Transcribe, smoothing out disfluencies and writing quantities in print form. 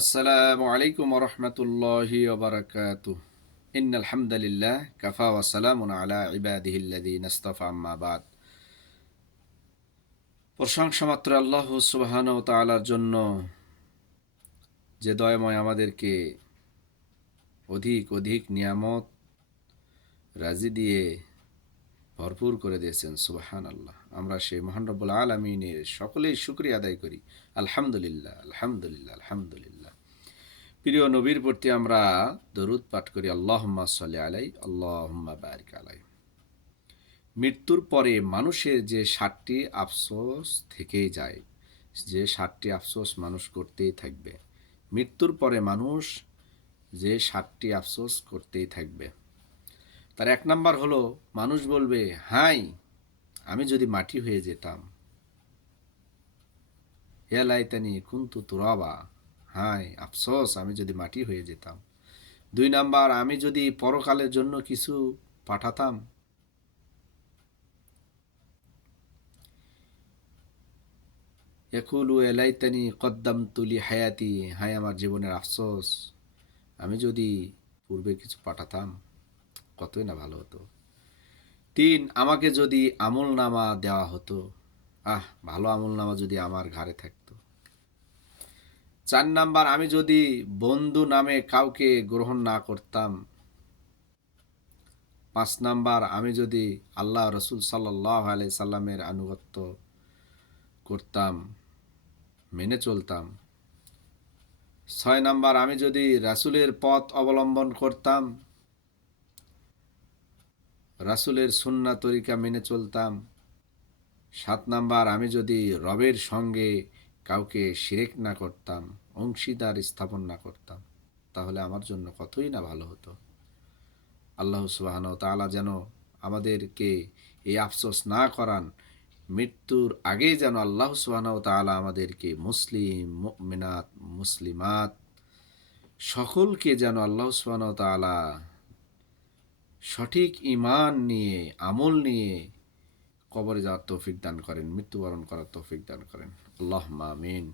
আসসালামু আলাইকুম রহমতুল্লাহি ওবরাকাতু ইন্নাল হামদালিল্লাহ কাফা ওয়া সালামুন আলা ইবাদিহিল্লাযীনা ইসতাফা আম্মা বাদ। প্রশংসা মাত্র আল্লাহ সুবহানাহু ওয়া তাআলার জন্য, যে দয়াময় আমাদেরকে অধিক অধিক নিয়ামত রাজি দিয়ে ভরপুর করে দিয়েছেন। সুবহানাল্লাহ। আমরা সেই মহান রব্বুল আলামিনের সকলেই শুকরিয়া আদায় করি। আলহামদুলিল্লাহ, আলহামদুলিল্লাহ, আলহামদুলিল্লাহ। প্রিয় নবীর প্রতি আমরা দরুদ পাঠ করি, আল্লাহুম্মা সাল্লি আলাই, আল্লাহুম্মা বারিক আলাই। মৃত্যুর পরে মানুষের যে 7টি আফসোস থেকেই যায়, যে 7টি আফসোস মানুষ করতেই থাকবে। মৃত্যুর পরে মানুষ যে 7টি আফসোস করতেই থাকবে, তার 1 নাম্বার হলো, মানুষ বলবে, হাই আমি যদি মাটি হয়ে যেতাম, ইয়া লাইতানি কুনতু তুরাবা, হাই আফসোস আমি যদি মাটি হয়ে যেতাম। 2 নাম্বার, আমি যদি পরকালের জন্য কিছু পাঠাতাম। ইয়াকুলু ইয়া লাইতানি কদ্দামতু লি হায়াতি, হায় আমার জীবনের আফসোস, আমি যদি পূর্বে কিছু পাঠাতাম কতই না ভালো হতো। 3, আমাকে যদি আমলনামা দেওয়া হতো, ভালো আমলনামা যদি আমার ঘাড়ে থাকতো। 4 নাম্বার, আমি যদি বন্ধু নামে কাউকে গ্রহণ না করতাম। 5 নাম্বার, আমি যদি আল্লাহ রসুল সাল্লাল্লাহু আলাইহি সাল্লামের আনুগত্য করতাম, মেনে চলতাম। 6 নাম্বার, আমি যদি রাসূলের পথ অবলম্বন করতাম, রাসূলের সুন্নাহ তরিকা মেনে চলতাম। 7 নাম্বার, আমি যদি রবের সঙ্গে কাউকে শিরক না করতাম, অংশীদার স্থাপন না করতাম, তাহলে আমার জন্য কতই না ভালো হতো। আল্লাহ সুবহানাহু ওয়া তাআলা যেন আমাদেরকে এই আফসোস না করান। মৃত্যুর আগেই যেন আল্লাহ সুবহানাহু ওয়া তাআলা আমাদেরকে মুসলিম, মুমিনাত, মুসলিমাত সকলকে যেন আল্লাহ সুবহানাহু ওয়া তাআলা সঠিক ঈমান নিয়ে, আমল নিয়ে কবরে যাওয়ার তৌফিক দান করেন, মৃত্যুবরণ করার তৌফিক দান করেন। আল্লাহুম্মা আমিন।